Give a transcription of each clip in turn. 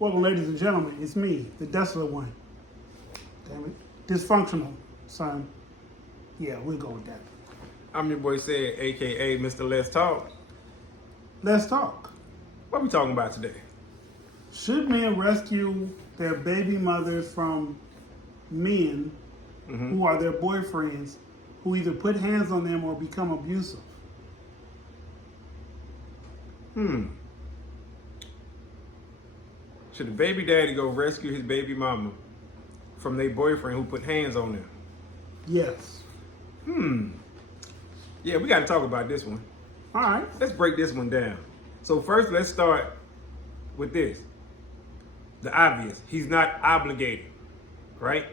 Welcome, ladies and gentlemen. It's me, the desolate one. Damn it. Dysfunctional, son. Yeah, we'll go with that. I'm your boy Said, aka Mr. Let's Talk. Let's talk. What we talking about today? Should men rescue their baby mothers from men who are their boyfriends who either put hands on them or become abusive? Should the baby daddy go rescue his baby mama from their boyfriend who put hands on them? Yes. Yeah, we got to talk about this one. All right. Let's break this one down. So first, let's start with this. The obvious. He's not obligated, right?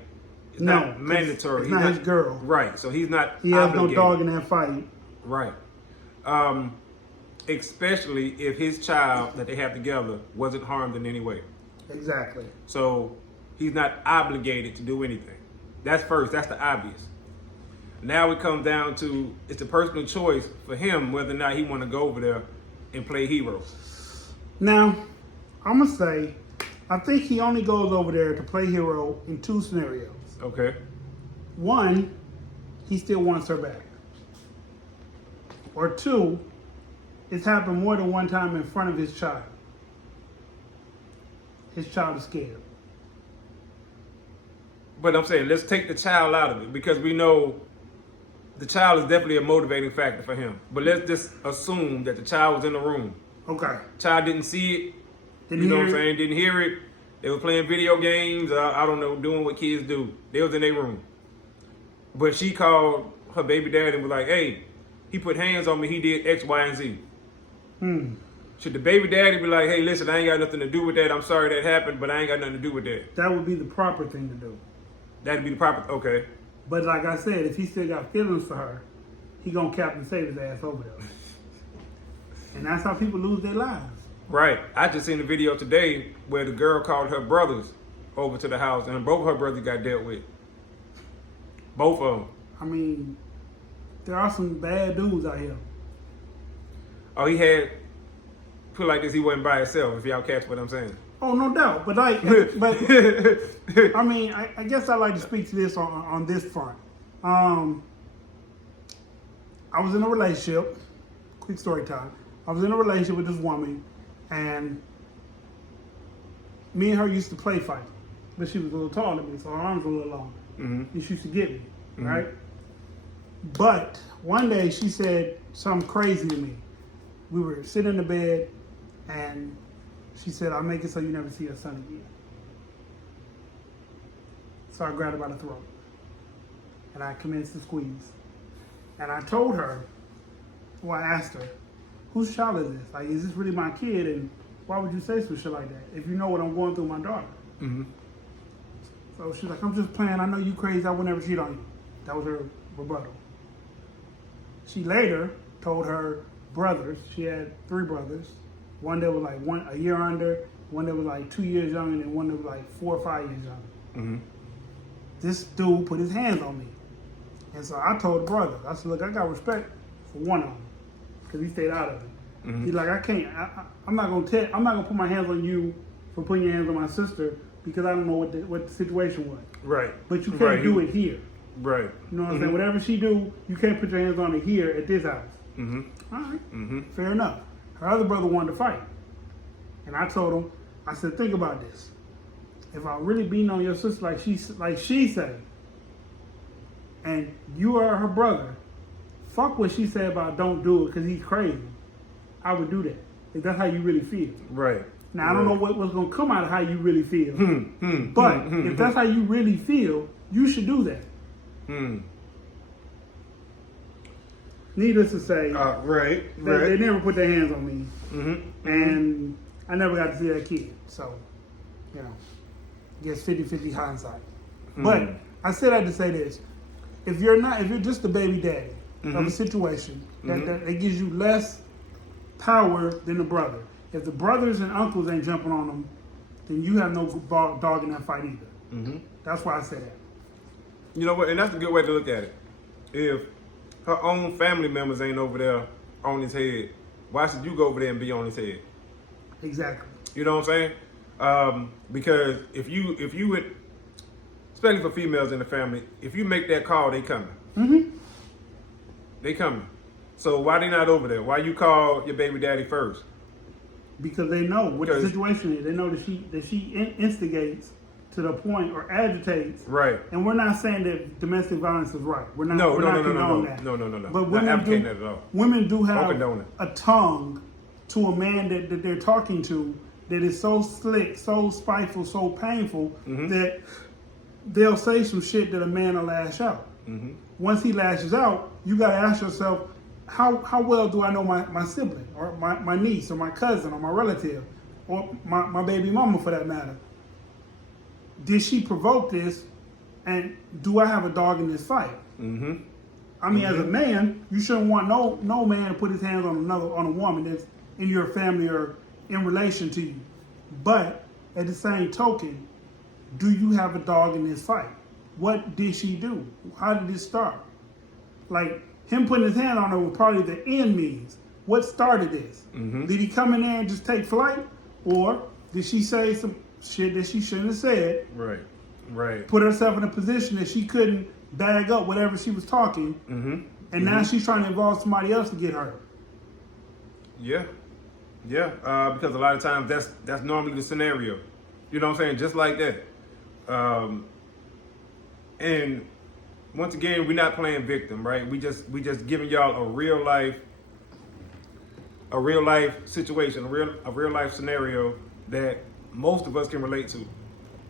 It's No, not mandatory. it's not his girl. Right, so he's not He has obligated. no dog in that fight. Right. Especially if his child that they have together wasn't harmed in any way. Exactly. So he's not obligated to do anything. That's first. That's the obvious. Now it comes down to it's a personal choice for him whether or not he want to go over there and play hero. Now, I'm going to say, I think he only goes over there to play hero in two scenarios. Okay. One, he still wants her back. Or two, it's happened more than one time in front of his child. His child is scared. But I'm saying let's take the child out of it because we know the child is definitely a motivating factor for him. But let's just assume that the child was in the room. Okay. Child didn't see it. Didn't you know hear what I'm it. saying? Didn't hear it. They were playing video games. I don't know, doing what kids do. They was in their room. But she called her baby dad and was like, hey, he put hands on me. He did X, Y, and Z. Should the baby daddy be like, hey, listen, I ain't got nothing to do with that. I'm sorry that happened, but I ain't got nothing to do with that. That would be the proper thing to do. That'd be the proper, okay. But like I said, if he still got feelings for her, he gonna Captain Save his ass over there. And that's how people lose their lives. Right. I just seen a video today where the girl called her brothers over to the house and both her brothers got dealt with. Both of them. I mean, there are some bad dudes out here. Oh, he had, put it like this, he wasn't by himself, if y'all catch what I'm saying. Oh, no doubt. But like, but I mean, I guess I like to speak to this on this front. I was in a relationship. Quick story time. I was in a relationship with this woman, and me and her used to play fight. But she was a little taller than me, so her arms were a little longer. And she used to get me, right? But one day she said something crazy to me. We were sitting in the bed, and she said, I'll make it so you never see your son again. So I grabbed her by the throat, and I commenced to squeeze. And I told her, well, I asked her, whose child is this? Like, is this really my kid? And why would you say some shit like that if you know what I'm going through with my daughter? So she's like, I'm just playing. I know you crazy. I would never cheat on you. That was her rebuttal. She later told her brothers, she had 3 brothers, one that was like a year under, one that was like 2 years younger, and one that was like 4 or 5 years younger. This dude put his hands on me. And so I told the brother, I said, look, I got respect for one of them because he stayed out of it. He's like, I can't, I'm not gonna put my hands on you for putting your hands on my sister because I don't know what the situation was. Right. But you can't do it here. Right. You know what I'm saying? Whatever she do, you can't put your hands on her here at this house. All right. Fair enough. Her other brother wanted to fight. And I told him, I said, think about this. If I really beating on your sister like she said, and you are her brother, fuck what she said about don't do it because he's crazy. I would do that. If that's how you really feel. Right. Now, I don't know what's going to come out of how you really feel. But if that's how you really feel, you should do that. Needless to say, they never put their hands on me. And I never got to see that kid. So, you know, I guess 50-50 hindsight. But I said that to say this. If you're just the baby daddy of a situation, that gives you less power than the brother. If the brothers and uncles ain't jumping on them, then you have no dog in that fight either. That's why I say that. You know what? And that's a good way to look at it. If her own family members ain't over there on his head, why should you go over there and be on his head? Exactly. You know what I'm saying? Because if you would, especially for females in the family, if you make that call, they coming. Mm-hmm. They coming. So why they not over there? Why you call your baby daddy first? Because they know what the situation is. They know that she instigates to the point or agitates. Right. And we're not saying that domestic violence is right. We're not. No. That. No. But Not advocating that at all. Women do have condone it. a tongue to a man that they're talking to that is so slick, so spiteful, so painful that they'll say some shit that a man will lash out. Mm-hmm. Once he lashes out, you got to ask yourself, how well do I know my sibling or my niece or my cousin or my relative or my baby mama for that matter? Did she provoke this, and do I have a dog in this fight? Mm-hmm. I mean, as a man, you shouldn't want no man to put his hands on a woman that's in your family or in relation to you. But at the same token, do you have a dog in this fight? What did she do? How did this start? Like, him putting his hand on her was probably the end means. What started this? Mm-hmm. Did he come in there and just take flight? Or did she say some shit that she shouldn't have said? Right. Put herself in a position that she couldn't bag up whatever she was talking. Mm-hmm. And now she's trying to involve somebody else to get hurt. Yeah. Because a lot of times that's normally the scenario. You know what I'm saying? Just like that. And once again, we're not playing victim, right? We just giving y'all a real life situation, a real life scenario that most of us can relate to.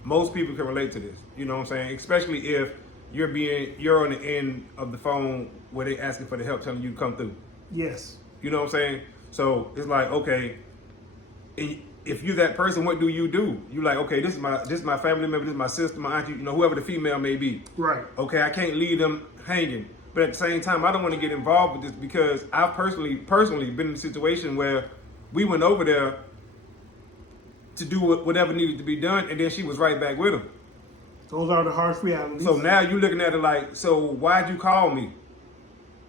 Most people can relate to this. You know what I'm saying? Especially if you're on the end of the phone where they asking for the help, telling you to come through. Yes. You know what I'm saying? So it's like, okay, if you're that person, what do? You like, okay, this is my family member, this is my sister, my auntie, whoever the female may be. Right. Okay, I can't leave them hanging. But at the same time, I don't want to get involved with this because I've personally been in a situation where we went over there to do whatever needed to be done, and then she was right back with him. Those are the harsh realities. So now you're looking at it like, so why'd you call me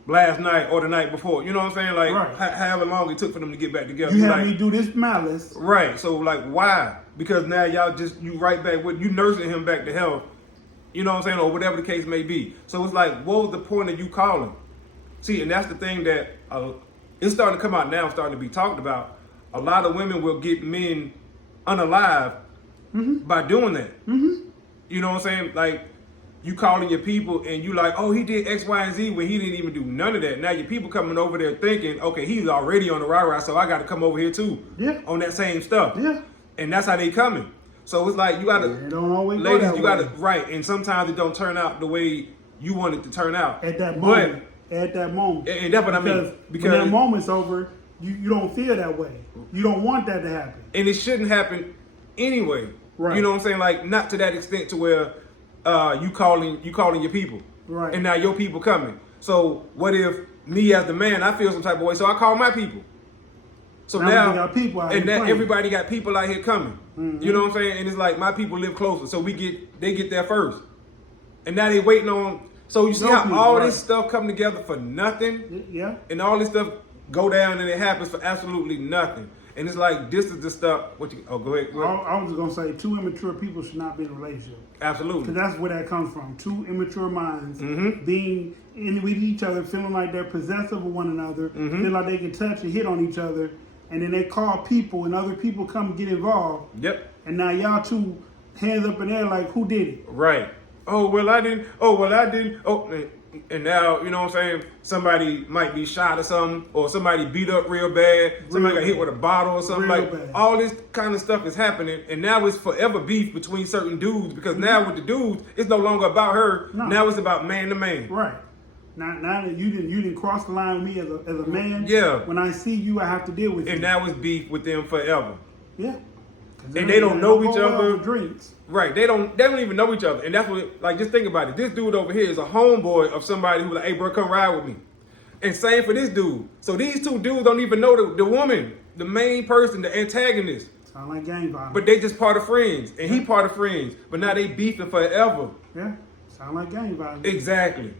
last night or the night before? You know what I'm saying? Like, right. However long it took for them to get back together. You had me do this malice. Right. So, like, why? Because now y'all you right back with, you nursing him back to health. You know what I'm saying? Or whatever the case may be. So it's like, what was the point of you calling? See, and that's the thing that it's starting to come out now, starting to be talked about. A lot of women will get men unalive by doing that. Mm-hmm. You know what I'm saying? Like, you calling your people and you like, oh, he did X, Y, and Z when he didn't even do none of that. Now your people coming over there thinking, okay, he's already on the rah-rah, so I got to come over here too. Yeah. On that same stuff. Yeah. And that's how they coming. So it's like, you got to, it don't always ladies, go that you got to, right. And sometimes it don't turn out the way you want it to turn out. At that moment. And that's what I mean. Because when that moment's over, you don't feel that way. You don't want that to happen. And it shouldn't happen anyway. Right. You know what I'm saying? Like, not to that extent to where you calling your people. Right. And now your people coming. So what if me as the man, I feel some type of way, so I call my people. So now got people out and now playing. everybody got people out here coming. Mm-hmm. You know what I'm saying? And it's like my people live closer, so they get there first. And now they waiting on. So you see how all this stuff come together for nothing? Yeah. And all this stuff go down and it happens for absolutely nothing. And it's like, this is the stuff. Go ahead. I was just going to say, two immature people should not be in a relationship. Absolutely. Because that's where that comes from. Two immature minds being in with each other, feeling like they're possessive of one another, feel like they can touch and hit on each other. And then they call people and other people come and get involved. Yep. And now y'all two hands up in the air like, who did it? Right. Oh, well, I didn't. Oh, well, I didn't. Oh, and now, you know what I'm saying? Somebody might be shot or something, or somebody beat up real bad. Somebody got hit with a bottle or something. Real like bad. All this kind of stuff is happening, and now it's forever beef between certain dudes because now with the dudes, it's no longer about her. No. Now it's about man to man. Right. Now that you didn't cross the line with me as a man. Yeah. When I see you, I have to deal with you. And now it's beef with them forever. Yeah. And they don't know each other. Drinks. Right. They don't even know each other. And that's what, like, just think about it. This dude over here is a homeboy of somebody who's like, hey, bro, come ride with me. And same for this dude. So these two dudes don't even know the woman, the main person, the antagonist. Sound like gang violence. But they just part of friends. And he part of friends. But now they beefing forever. Yeah. Sound like gang violence. Exactly.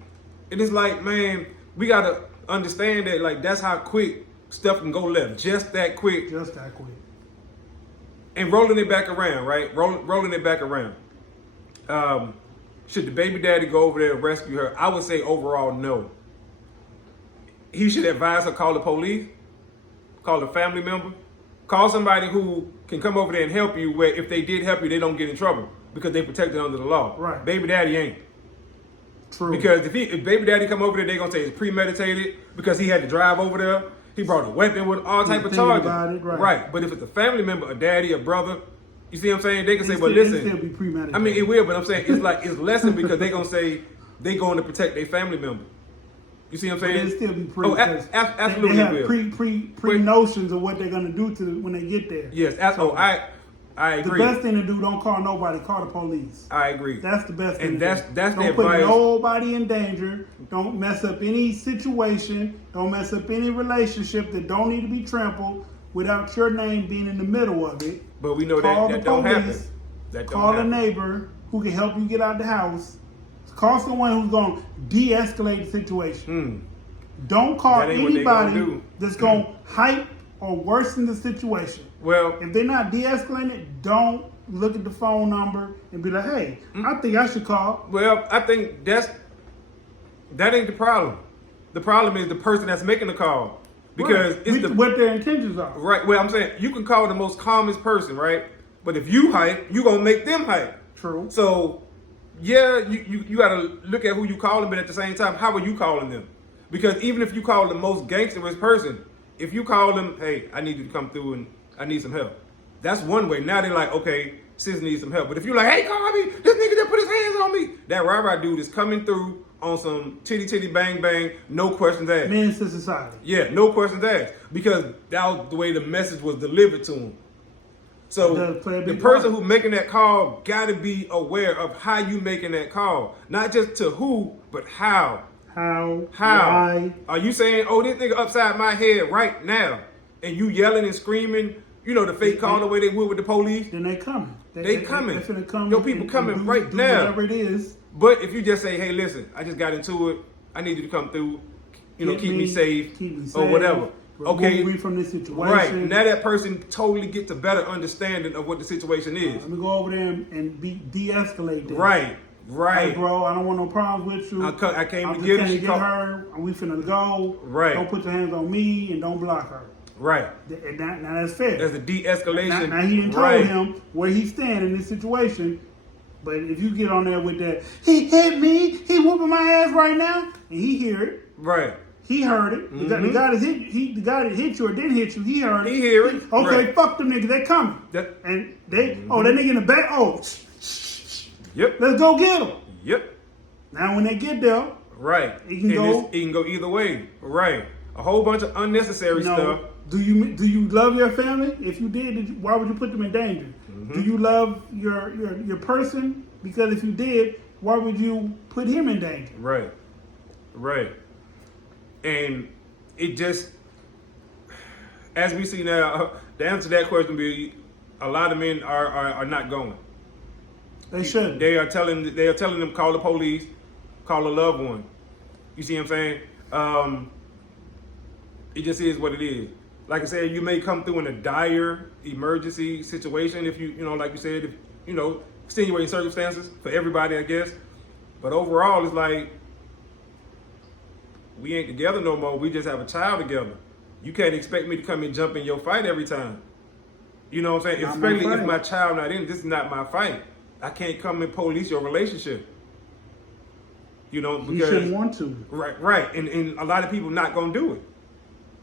And it's like, man, we got to understand that, like, that's how quick stuff can go left. Just that quick. Just that quick. And rolling it back around, right? Rolling it back around. Should the baby daddy go over there and rescue her? I would say overall, no. He should advise her, call the police, call a family member, call somebody who can come over there and help you, where if they did help you, they don't get in trouble because they protected under the law. Right. Baby daddy ain't. True. Because if baby daddy come over there, they gonna say it's premeditated because he had to drive over there. He brought a weapon with all type of charges. About it, right. But if it's a family member, a daddy, a brother, you see what I'm saying? They can say, well, It'll listen. still be premeditated. I mean, it will, but I'm saying it's like it's lessened because they gonna say they going to protect their family member. You see what I'm saying? It'll still be pre. Absolutely They have will. pre notions of what they're gonna do to when they get there. Yes, I agree. The best thing to do, don't call nobody, call the police. I agree. That's the best thing. And that's don't the put advice. nobody in danger. Don't mess up any situation. Don't mess up any relationship that don't need to be trampled without your name being in the middle of it. But we know Call that the don't happen. police. That don't Call a happen. neighbor who can help you get out of the house. Call someone who's going to de-escalate the situation. Don't call That ain't what they gonna anybody do. that's going to hype or worsen the situation. Well, If they're not de-escalating it, don't look at the phone number and be like, hey, I think I should call. well, I think that ain't the problem. The problem is the person that's making the call. Because Right. it's what their intentions are. right. Well, I'm saying you can call the most calmest person, right? But if you hype, you gonna make them hype. True. So, yeah, you gotta look at who you calling, but at the same time, how are you calling them? Because even if you call the most gangsterous person, if you call them, hey, I need you to come through and I need some help. That's one way. Now they're like, okay, sis needs some help. But if you're like, hey, call me, this nigga that put his hands on me, that rah-rah dude is coming through on some titty bang bang, no questions asked. Menace to society. Yeah, no questions asked. Because that was the way the message was delivered to him. So It does play a the big person part. who making that call got to be aware of how you making that call. Not just to who, but how. How? How? Why? Are you saying, oh, this nigga upside my head right now, and you yelling and screaming, you know, the fake call the way they would with the police? Then they coming. They coming. They finna come. Your people coming do right now. Whatever it is. But if you just say, hey, listen, I just got into it. I need you to come through, keep me safe, keep me safe, or whatever. Okay, remove me from this situation. right. Now that person totally gets a better understanding of what the situation is. Let me go over there and de-escalate this. Right. Hey, bro, I don't want no problems with you. I came I'm to just get her. And we finna go. Right. Don't put your hands on me and don't block her. Right. And now that's fair. That's a de-escalation. Now he didn't tell him where he stand in this situation. But if you get on there with that, he hit me, he whooping my ass right now, and he hear it. Right. He heard it. The guy that hit you or didn't hit you, he heard it. He hear it. Okay, Right. fuck them niggas, they coming. And they, that nigga in the back, Yep. let's go get him. Yep. Now when they get there, Right. It can go either way. Right. A whole bunch of unnecessary stuff. do you love your family? If you did, why would you put them in danger? Do you love your person? Because if you did, why would you put him in danger? Right. Right. And it just, as we see now, the answer to that question be a lot of men are not going. They shouldn't. They are telling them call the police, call a loved one. You see what I'm saying? It just is what it is. Like I said, you may come through in a dire emergency situation if you know, like you said, if you know, extenuating circumstances for everybody, I guess. But overall, it's like we ain't together no more. We just have a child together. You can't expect me to come and jump in your fight every time. You know what I'm saying? Not my Especially if fight. my child not in. This is not my fight. I can't come and police your relationship. You know, because You shouldn't want to. right. And a lot of people not gonna do it.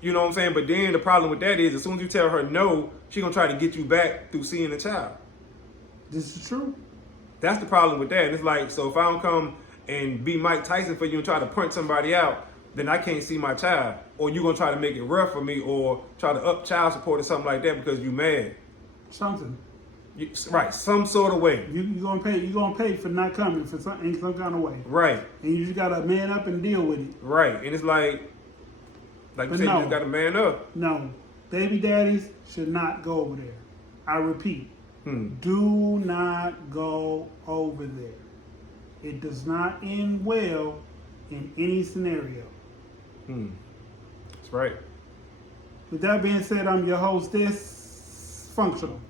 You know what I'm saying? But then the problem with that is as soon as you tell her no, she gonna try to get you back through seeing the child. This is true. That's the problem with that. And it's like, so if I don't come and be Mike Tyson for you and try to punch somebody out, then I can't see my child. Or you're gonna try to make it rough for me or try to up child support or something like that because you mad. Something. Right, some sort of way. You're gonna pay for not coming for some in some kind of way. Right. And you just gotta man up and deal with it. Right. And it's like you But said, no. you just gotta man up. No, baby daddies should not go over there. I repeat, do not go over there. It does not end well in any scenario. That's right. With that being said, I'm your host, Functional.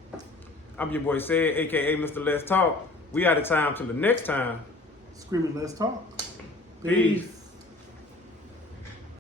I'm your boy Said, aka Mr. Let's Talk. We out of time till the next time. Screaming, let's talk. Peace.